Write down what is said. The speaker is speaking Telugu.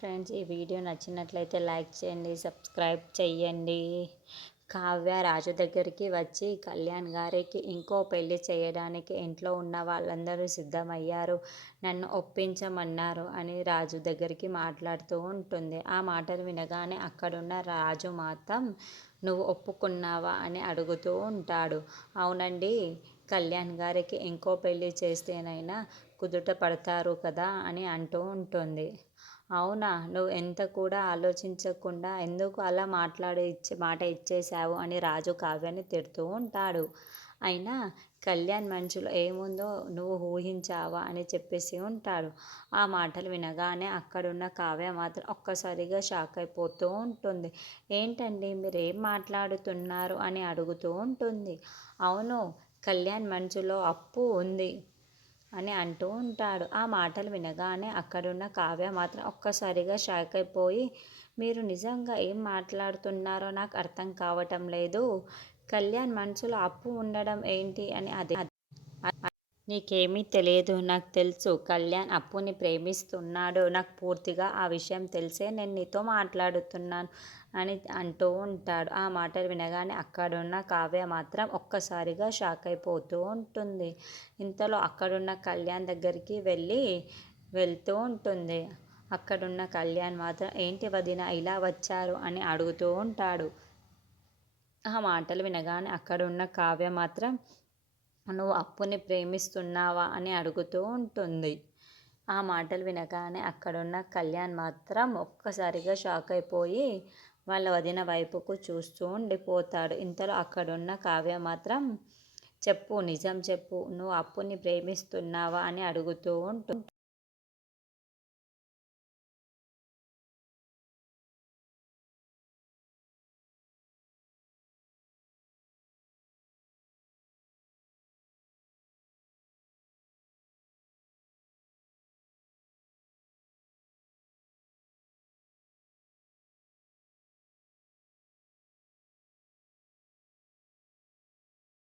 ఫ్రెండ్స్, ఈ వీడియో నచ్చినట్లయితే లైక్ చేయండి, సబ్స్క్రైబ్ చేయండి. కావ్య రాజు దగ్గరికి వచ్చి కళ్యాణ్ గారికి ఇంకో పెళ్లి చేయడానికి ఇంట్లో ఉన్న వాళ్ళందరూ సిద్ధమయ్యారు, నన్ను ఒప్పించమన్నారు అని రాజు దగ్గరికి మాట్లాడుతూ ఉంటుంది. ఆ మాటలు వినగానే అక్కడున్న రాజు మాత్రం నువ్వు ఒప్పుకున్నావా అని అడుగుతూ ఉంటాడు. అవునండి, కళ్యాణ్ గారికి ఇంకో పెళ్లి చేస్తేనైనా కుదుట పడతారు కదా అని అంటూ ఉంటుంది. అవునా, నువ్వు ఎంత కూడా ఆలోచించకుండా ఎందుకు అలా మాట ఇచ్చేశావు అని రాజు కావ్యాన్ని తిడుతూ ఉంటాడు. అయినా కళ్యాణ్ మనసులో ఏముందో నువ్వు ఊహించావా అని చెప్పేసి ఉంటాడు. ఆ మాటలు వినగానే అక్కడున్న కావ్య మాత్రం ఒక్కసారిగా షాక్ అయిపోతూ ఉంటుంది. ఏంటండి మీరు ఏం మాట్లాడుతున్నారు అని అడుగుతూ ఉంటుంది. అవును, కళ్యాణ్ మనసులో అప్పు ఉంది అని అంటూ ఉంటాడు. ఆ మాటలు వినగానే అక్కడున్న కావ్య మాత్రం ఒక్కసారిగా షాక్ అయిపోయి, మీరు నిజంగా ఏం మాట్లాడుతున్నారో నాకు అర్థం కావటం లేదు. కళ్యాణ్ మనసులో అప్పు ఉండడం ఏంటి అని అదే నీకేమీ తెలియదు, నాకు తెలుసు. కళ్యాణ్ అప్పుని ప్రేమిస్తున్నాడు. నాకు పూర్తిగా ఆ విషయం తెలిసే నేను నీతో మాట్లాడుతున్నాను అని అంటూ ఉంటాడు. ఆ మాటలు వినగానే అక్కడున్న కావ్య మాత్రం ఒక్కసారిగా షాక్ అయిపోతూ ఉంటుంది. ఇంతలో అక్కడున్న కళ్యాణ్ దగ్గరికి వెళ్తూ ఉంటుంది. అక్కడున్న కళ్యాణ్ మాత్రం ఏంటి వదిన ఇలా వచ్చారు అని అడుగుతూ ఉంటాడు. ఆ మాటలు వినగానే అక్కడున్న కావ్య మాత్రం నువ్వు అప్పుని ప్రేమిస్తున్నావా అని అడుగుతూ ఉంటుంది. ఆ మాటలు వినగానే అక్కడున్న కళ్యాణ్ మాత్రం ఒక్కసారిగా షాక్ అయిపోయి వాళ్ళ వదిన వైపుకు చూస్తూ ఉండిపోతాడు. ఇంతలో అక్కడున్న కావ్య మాత్రం చెప్పు, నిజం చెప్పు, నువ్వు అప్పుని ప్రేమిస్తున్నావా అని అడుగుతూ ఉంటుంది.